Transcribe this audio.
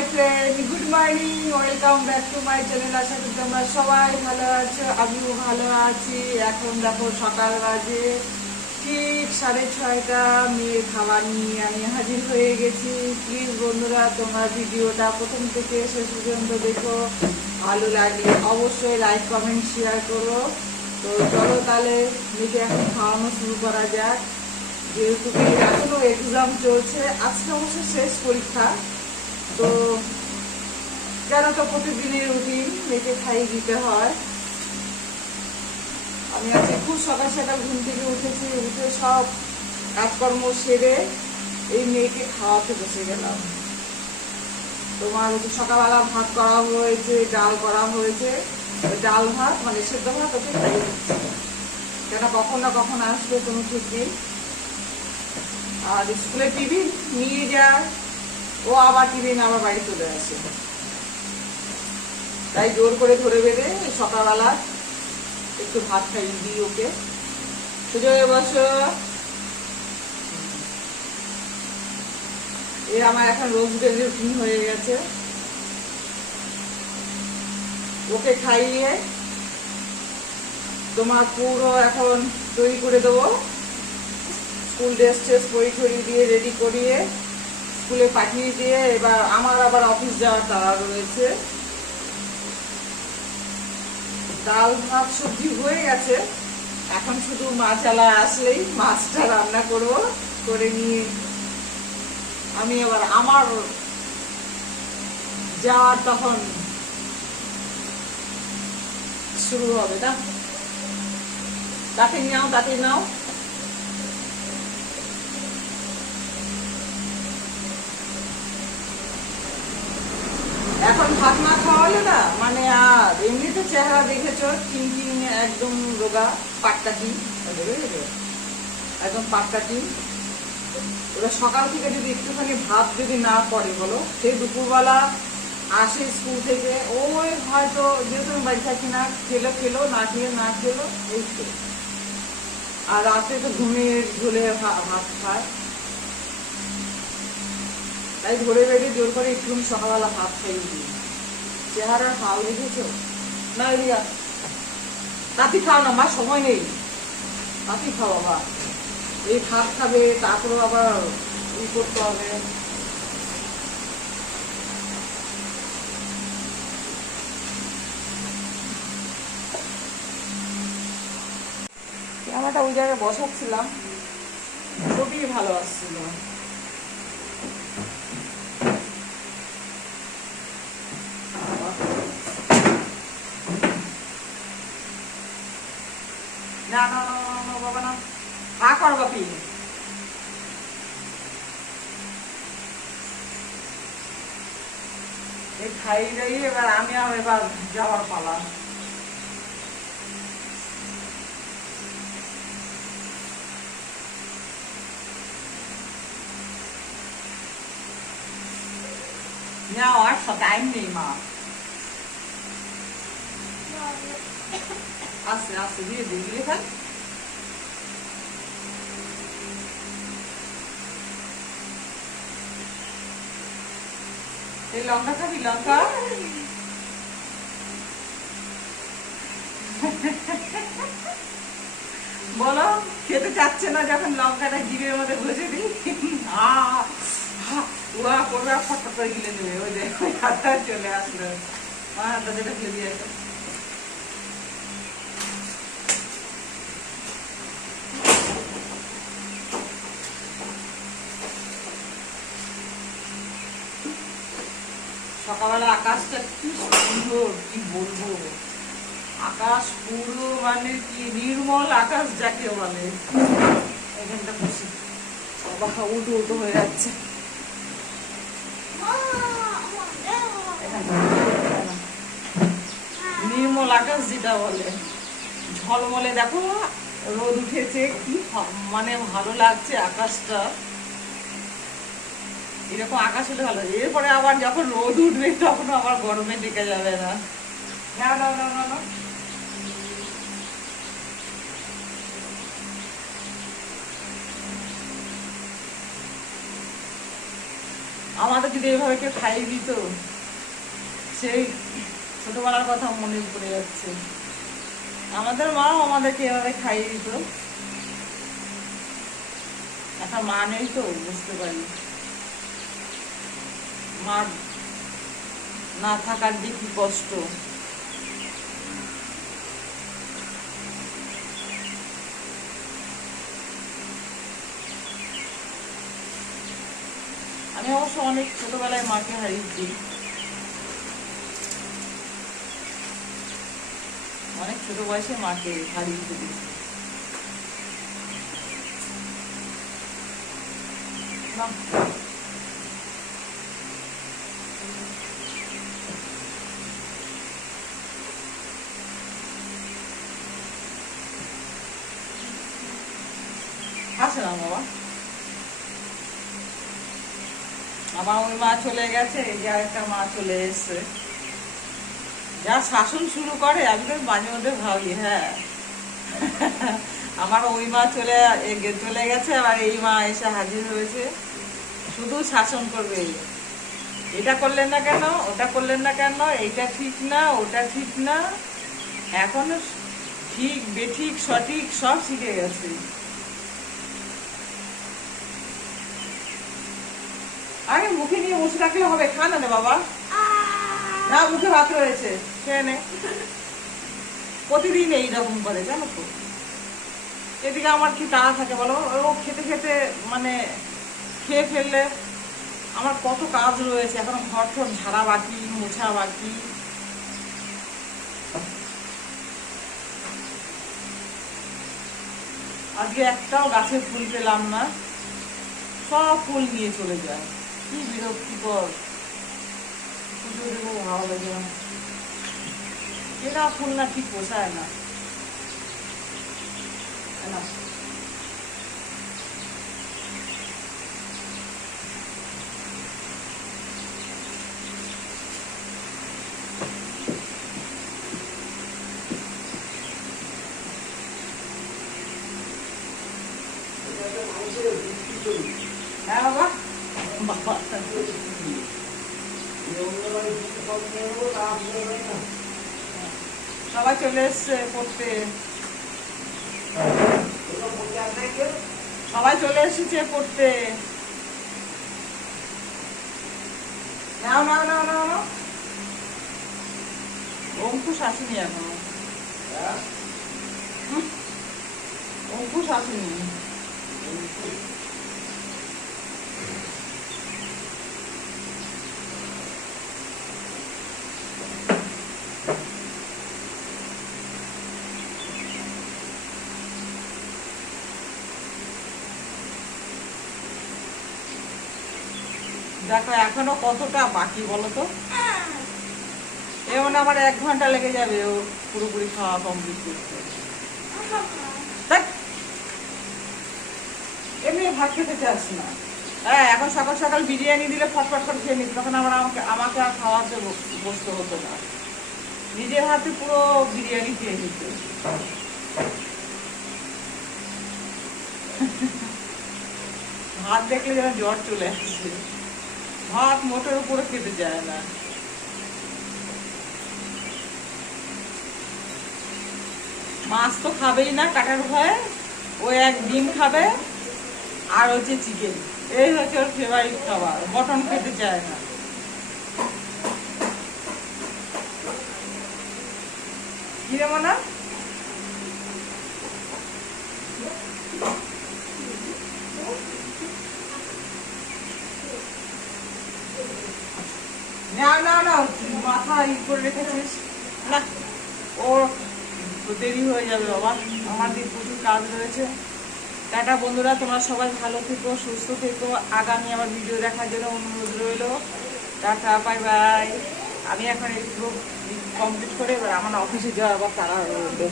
Hi friend good morning welcome back to my channel আশা করি তোমরা সবাই ভালো আছো, আমিও ভালো আছি। এখন দেখো সকাল বাজে, ঠিক সাড়ে ছয়টা মেয়ে খাবার নিয়ে আমি হাজির হয়ে গেছি। প্লিজ বন্ধুরা, তোমরা ভিডিওটা প্রথম থেকে শেষ পর্যন্ত দেখো। ভালো লাগলে অবশ্যই লাইক কমেন্ট শেয়ার করো। তো চলো তাহলে মেয়েকে এখন খাওয়ানো শুরু করা যাক। যেহেতু মেয়ের এখনও এক্সাম চলছে, আজকে অবশ্য শেষ পরীক্ষা। তো কেন তো প্রতিদিনের রুটিন মেয়েকে খাইয়ে দিতে হয়? আমি আজকে খুব সকাল সকাল ঘুম থেকে উঠেছি, উঠে সব কাজকর্ম সেরে এই মেয়েকে খাওয়াতে বসে গেলাম। তোমার হচ্ছে সকালবেলা ভাত করা হয়েছে, ডাল করা হয়েছে ডাল ভাত মানে সেদ্ধ ভাত ওকে দিচ্ছি কেন কখন না কখন আসবে কোনো ঠিক নেই। আর স্কুলে টিভি নিয়ে যায় ও আবার টিফিন আবার বাড়ি চলে আসে। তাই জোর করে ধরে বেঁধে সকালবেলা একটু ভাত খাইয়ে দিই ওকে। সুযোগে বসো। এ আমার এখন রোজ রুটিন হয়ে গেছে। ওকে খাইয়ে তোমার পুরো এখন তৈরি করে দেবো। স্কুল ড্রেস ট্রেস পরি দিয়ে রেডি করিয়ে স্কুলে পাঠিয়ে দিয়ে এবার আমার আবার অফিস যাওয়ার তারা রয়েছে। ডাল ভাত সবজি হয়ে গেছে। এখন শুধু মাছালা আসলেই মাছটা রান্না করব, করে নিয়ে আমি আবার আমার যাওয়ার তখন শুরু হবে। না তাতে নাও তাতে নাও এখন ভাত না? মানে আর চেহারা একদম রোগা পাট্টা একদম পাট্টা ওরা সকাল থেকে যদি একটুখানি ভাত যদি না পড়ে, বলো দুপুরবেলা আসে স্কুল থেকে, ওই হয়তো যেহেতু আমি বাড়ি থাকি না, খেলো খেলো, না খেলে না খেলো, এই আর রাতে তো ঘুমের ঝোলে ভাত খায়। তাই ধরে বেড়ে জোর করে একটু সকালবেলা ভাত খাইয়ে দিই। চেহারার হাল দেখেছ না রিয়া তাঁতি খাও না, মা, সময় নেই। তাঁতি খাও, বাবা। এই ভাত খাবে, তারপরে আবার ই করতে হবে। ক্যামেরাটা ওই জায়গায় বসাচ্ছিলাম। ছবি ভালো আসছিল। না না না না, না বাবা না। হা কর বাপি। এই খাই দাই এবার আমি আর এবার যাওয়ার পালা। নাও আর টাইম নেই মা। আস্তে আস্তে দিয়ে দিয়ে দিয়ে ফেল এই লঙ্কা খাবি লঙ্কা বলো, খেতে চাচ্ছে না যখন লঙ্কাটা জিভের মধ্যে ভেজে দিই? উড়া করবে ফটফট করে গিলে নেবে ওই দেখো হাতটা চলে আসলো। আমার হাতটা যেটা ফেলে দিয়েছে সকালবেলা আকাশটা কি সুন্দর, কি বলব? আকাশ পুরো মানে কি নির্মল আকাশ যাকে বলে। এখানটা খুশি বাবা, উল্টো উল্টো হয়ে যাচ্ছে। নির্মল আকাশ যেটা বলে। ঝলমলে দেখো, রোদ উঠেছে, কি মানে ভালো লাগছে আকাশটা। এরকম আকাশ হলে ভালো এরপরে আবার যখন রোদ উঠবে, তখন আবার গরমে টিকে যাবে না। আমাদের যদি এভাবে কেউ খাইয়ে দিত, সেই ছোটবেলার কথা মনে পড়ে যাচ্ছে। আমাদের মাও আমাদেরকে এভাবে খাইয়ে দিত। একটা মা নেই তো, বুঝতে পারি মা না থাকার যে কি কষ্ট। আমি অবশ্য অনেক ছোটবেলায় মাকে হারিয়েছি অনেক ছোট বয়সে মাকে হারিয়ে নাও। আসে না বাবা আমার ওই মা চলে গেছে, এই যে আরেকটা মা চলে এসছে। যা শাসন শুরু করে তো মাঝে মধ্যে ভাবি হ্যাঁ। আমার ওই মা চলে চলে গেছে, আবার এই মা এসে হাজির হয়েছে। শুধু শাসন করবে এটা করলেন না কেন, ওটা করলেন না কেন, এইটা ঠিক না, ওটা ঠিক না। এখনও ঠিক, বেঠিক, সঠিক, সব শিখে গেছে। আরে মুখে নিয়ে বসে রাখলে হবে, খা না বাবা। না, মুখে ভাত রয়েছে, খেয়ে নে। প্রতিদিন এইরকম করে, জানো তো। এদিকে আমার কি তাড়া থাকে বলো? ও খেতে খেতে মানে খেয়ে ফেললে আমার কত কাজ রয়েছে, এখন ঘর ঠর ঝাড়া বাকি, মোছা বাকি। আজকে একটাও গাছে ফুল পেলাম না, সব ফুল নিয়ে চলে যায়। কি বিরক্তিকর পুজো দেবো ভালো লাগে না এরা ফুল না ঠিক পোষায় না না? হ্যাঁ বাবা বাবা সবাই চলে এসছে পড়তে। সবাই চলে এসেছে পড়তে। নাও নাও নাও নাও নাও। অঙ্কুশ আসেনি এখনও। হুম? অঙ্কুশ আসেনি। দেখো, এখনও কতটা বাকি বলো তো? এমন আমার এক ঘণ্টা লেগে যাবে ও পুরোপুরি খাওয়া কমপ্লিট করতে। এমনি ভাত খেতে চাস না। হ্যাঁ এখন সকাল সকাল বিরিয়ানি দিলে ফটফট করে খেয়ে নিত তখন আমার আমাকে আমাকে আর খাওয়াতে বস- বসতে হতো না। নিজের হাতে পুরো বিরিয়ানি খেয়ে নিত ভাত দেখলে যেন জ্বর চলে আসছে ভাত মোটের উপরে খেতে যায় না। মাছ তো খাবেই না কাটার ভয়ে। ও এক ডিম খাবে আর হচ্ছে চিকেন এই হচ্ছে ওর ফেভারিট খাবার মটন খেতে চায় না। কি রে মনা না না না ই করে রেখেছিস না, ওর দেরি হয়ে যাবে বাবা। আমাদের প্রচুর কাজ রয়েছে। টাটা বন্ধুরা, তোমরা সবাই ভালো থেকো, সুস্থ থেকো। আগামী আবার ভিডিও দেখার জন্য অনুরোধ রইল। Tata, bye bye. আমি এখন একটু কমপ্লিট করে এবার আমার অফিসে যাওয়ার আবার তারা রইল